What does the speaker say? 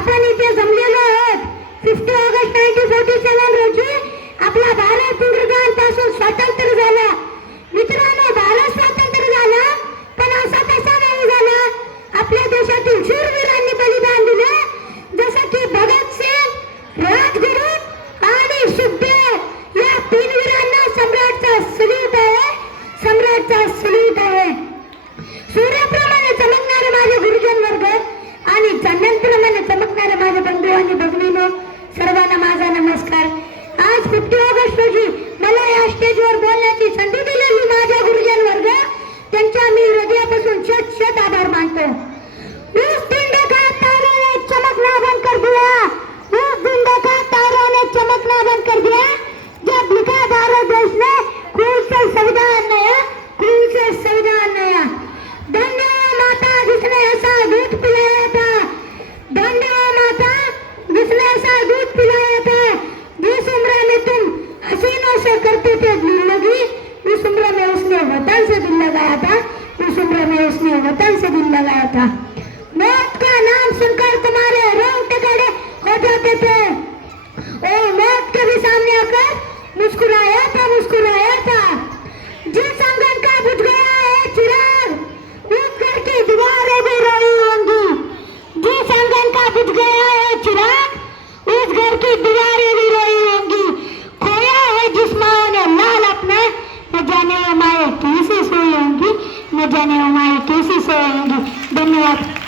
কাঁপানিতে জমা स्टेजवर मला या स्टेजवर बोलण्याची संधी दिली. में उसने वतन से दिल लगाया था। मौत का नाम सुनकर तुम्हारे रोंगटे खड़े हो जाते थे। ओ मौत के भी सामने आकर मुस्कुराया था मुस्कुराया था। जिस आँगन का बुझ गया है चिराग, उठ करके दीवारें भी रोई होंगी। जिस आँगन का बुझ गया है चिराग, उठ करके दीवारें de animal, tu se saindo do meu